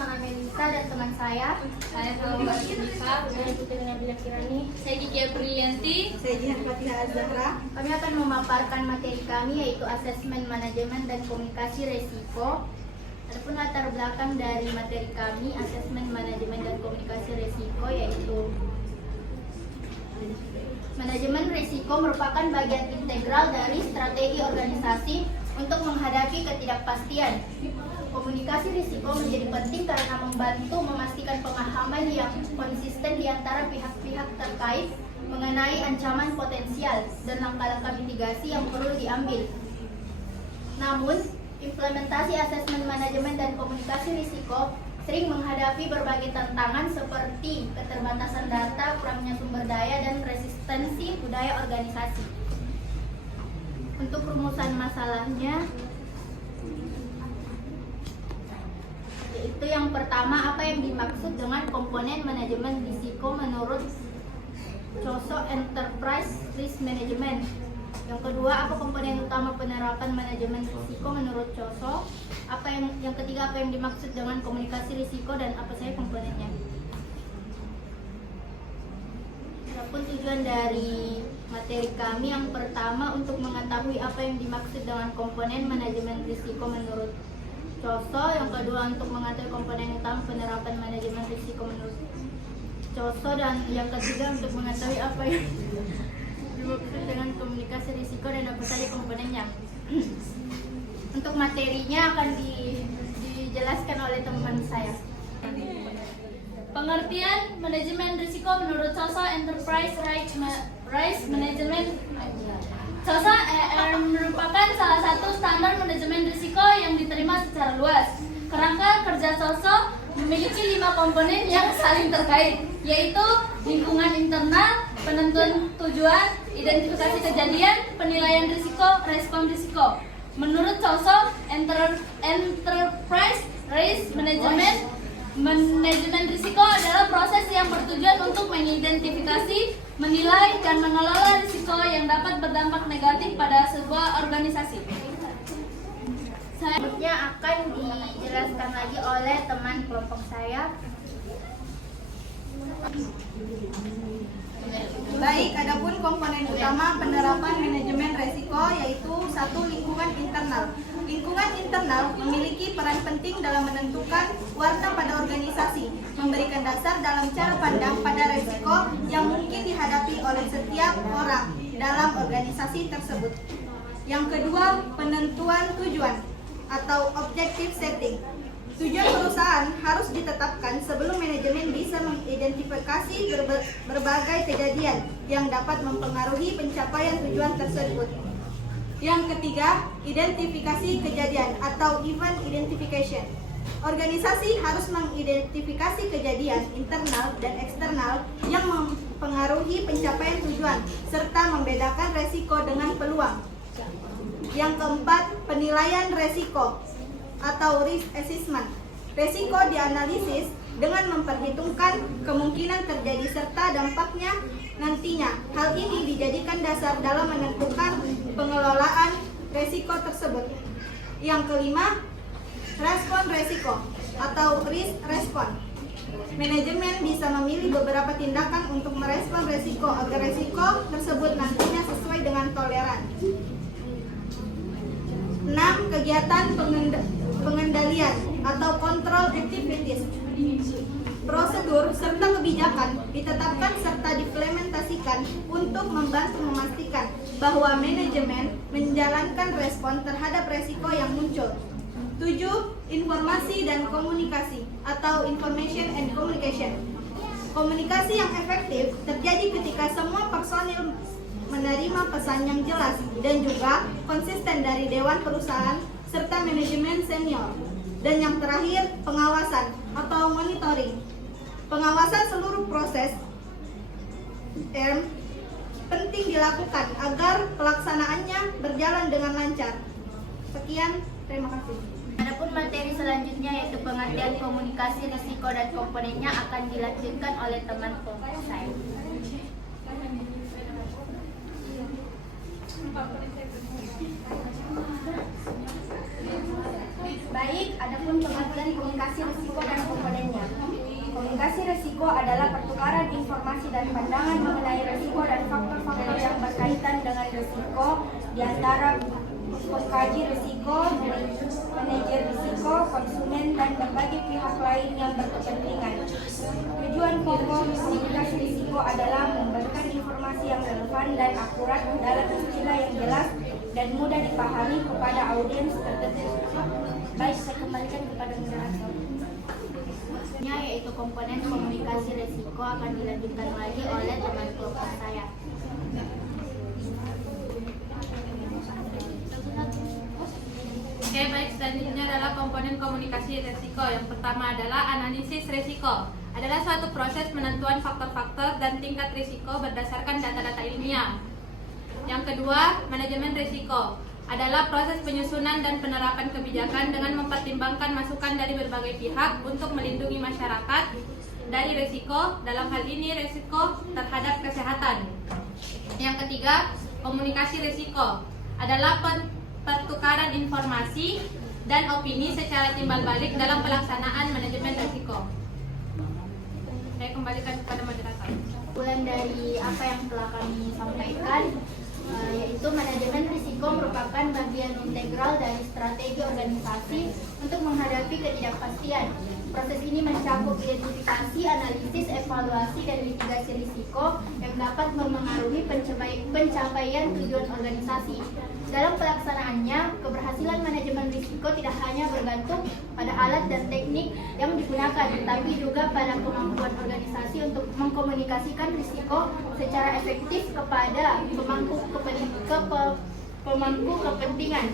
nama Melisa dan teman saya Mbak Yunifah. Saya Putri Nabila Kirani. Saya Gigi Aprilianti. Saya Jihan Fatihah Az-Zahra. Kami akan memaparkan materi kami yaitu asesmen manajemen dan komunikasi resiko. Adapun latar belakang dari materi kami asesmen manajemen dan komunikasi resiko yaitu manajemen risiko merupakan bagian integral dari strategi organisasi untuk menghadapi ketidakpastian. Komunikasi risiko menjadi penting karena membantu memastikan pemahaman yang konsisten di antara pihak-pihak terkait mengenai ancaman potensial dan langkah-langkah mitigasi yang perlu diambil. Namun, implementasi asesmen manajemen dan komunikasi risiko sering menghadapi berbagai tantangan seperti keterbatasan data, kurangnya sumber daya, dan resistensi budaya organisasi. Untuk rumusan masalahnya, yaitu yang pertama, apa yang dimaksud dengan komponen manajemen risiko menurut COSO Enterprise Risk Management. Yang kedua, apa komponen utama penerapan manajemen risiko menurut COSO? Yang ketiga, apa yang dimaksud dengan komunikasi risiko dan apa saja komponennya? Adapun tujuan dari materi kami yang pertama untuk mengetahui apa yang dimaksud dengan komponen manajemen risiko menurut COSO, yang kedua untuk mengetahui komponen utama penerapan manajemen risiko menurut COSO, dan yang ketiga untuk mengetahui apa yang dimaksud dengan komunikasi risiko dan apa saja komponennya. Untuk materinya akan dijelaskan oleh teman saya. Pengertian manajemen risiko menurut COSO Enterprise Risk Management. COSO merupakan salah satu standar manajemen risiko yang diterima secara luas. Kerangka kerja COSO memiliki 5 komponen yang saling terkait, yaitu lingkungan internal, penentuan tujuan, identifikasi kejadian, penilaian risiko, respon risiko. Menurut COSO Enterprise Risk Management, manajemen risiko adalah proses yang bertujuan untuk mengidentifikasi, menilai, dan mengelola risiko yang dapat berdampak negatif pada sebuah organisasi. Selanjutnya akan dijelaskan lagi oleh teman kelompok saya. Baik, adapun komponen utama penerapan manajemen resiko yaitu 1. Lingkungan internal. Lingkungan internal memiliki peran penting dalam menentukan warna pada organisasi, memberikan dasar dalam cara pandang pada resiko yang mungkin dihadapi oleh setiap orang dalam organisasi tersebut. Yang kedua, penentuan tujuan atau objective setting. Tujuan perusahaan harus ditetapkan sebelum manajemen bisa mengidentifikasi berbagai kejadian yang dapat mempengaruhi pencapaian tujuan tersebut. Yang ketiga, identifikasi kejadian atau event identification. Organisasi harus mengidentifikasi kejadian internal dan eksternal yang mempengaruhi pencapaian tujuan serta membedakan resiko dengan peluang. Yang keempat, penilaian resiko atau risk assessment. Resiko dianalisis dengan memperhitungkan kemungkinan terjadi serta dampaknya nantinya. Hal ini dijadikan dasar dalam menentukan pengelolaan resiko tersebut. Yang kelima, respon resiko atau risk response. Manajemen bisa memilih beberapa tindakan untuk merespon resiko agar resiko tersebut nantinya sesuai dengan toleran. 6. Kegiatan pengendalian atau control activities. Prosedur serta kebijakan ditetapkan serta diimplementasikan untuk membantu memastikan bahwa manajemen menjalankan respon terhadap resiko yang muncul. 7. Informasi dan komunikasi atau information and communication. Komunikasi yang efektif terjadi ketika semua personil menerima pesan yang jelas dan juga konsisten dari dewan perusahaan serta manajemen senior. Dan yang terakhir, pengawasan atau monitoring. Pengawasan seluruh proses penting dilakukan agar pelaksanaannya berjalan dengan lancar. Sekian, terima kasih. Adapun materi selanjutnya yaitu pengertian komunikasi risiko dan komponennya akan dilanjutkan oleh teman kelompok saya. Baik, adapun pengertian komunikasi risiko dan risiko adalah pertukaran informasi dan pandangan mengenai risiko dan faktor-faktor yang berkaitan dengan risiko di antara pengkaji risiko, manajer risiko, konsumen, dan berbagai pihak lain yang berkepentingan. Tujuan pokok komunikasi risiko adalah memberikan informasi yang relevan dan akurat dalam istilah yang jelas dan mudah dipahami kepada audiens tertentu. Baik, saya kembalikan kepada moderator. Yaitu komponen komunikasi risiko akan dilanjutkan lagi oleh teman kelompok saya. Oke, baik, selanjutnya adalah komponen komunikasi risiko. Yang pertama adalah analisis risiko. Adalah suatu proses penentuan faktor-faktor dan tingkat risiko berdasarkan data-data ilmiah. Yang kedua, manajemen risiko. Adalah proses penyusunan dan penerapan kebijakan dengan mempertimbangkan masukan dari berbagai pihak untuk melindungi masyarakat dari risiko, dalam hal ini risiko terhadap kesehatan. Yang ketiga, komunikasi risiko. Adalah pertukaran informasi dan opini secara timbal balik dalam pelaksanaan manajemen risiko. Saya kembalikan kepada moderator. Kesimpulan dari apa yang telah kami sampaikan, yaitu manajemen risiko merupakan bagian integral dari strategi organisasi untuk menghadapi ketidakpastian. Proses ini mencakup identifikasi, analisis, evaluasi, dan mitigasi risiko yang dapat memengaruhi pencapaian tujuan organisasi. Dalam pelaksanaannya, keberhasilan manajemen risiko tidak hanya bergantung pada alat dan teknik yang digunakan, tetapi juga pada kemampuan organisasi untuk mengkomunikasikan risiko secara efektif kepada pemangku kepentingan.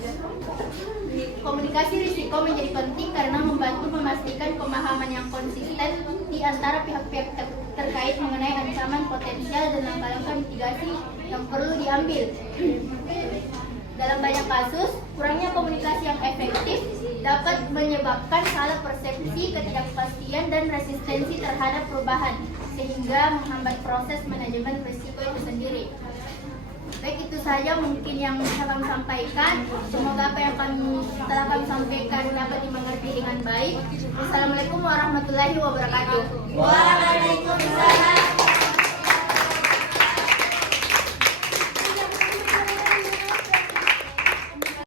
Komunikasi risiko menjadi penting karena membantu memastikan pemahaman yang konsisten di antara pihak-pihak terkait mengenai ancaman potensial dan langkah-langkah mitigasi yang perlu diambil. Dalam banyak kasus, kurangnya komunikasi yang efektif dapat menyebabkan salah persepsi, ketidakpastian, dan resistensi terhadap perubahan, sehingga menghambat proses manajemen risiko itu sendiri. Baik, itu saja mungkin yang bisa kami sampaikan. Semoga apa yang telah kami sampaikan dapat dimengerti dengan baik. Wassalamualaikum warahmatullahi wabarakatuh. Waalaikumsalam.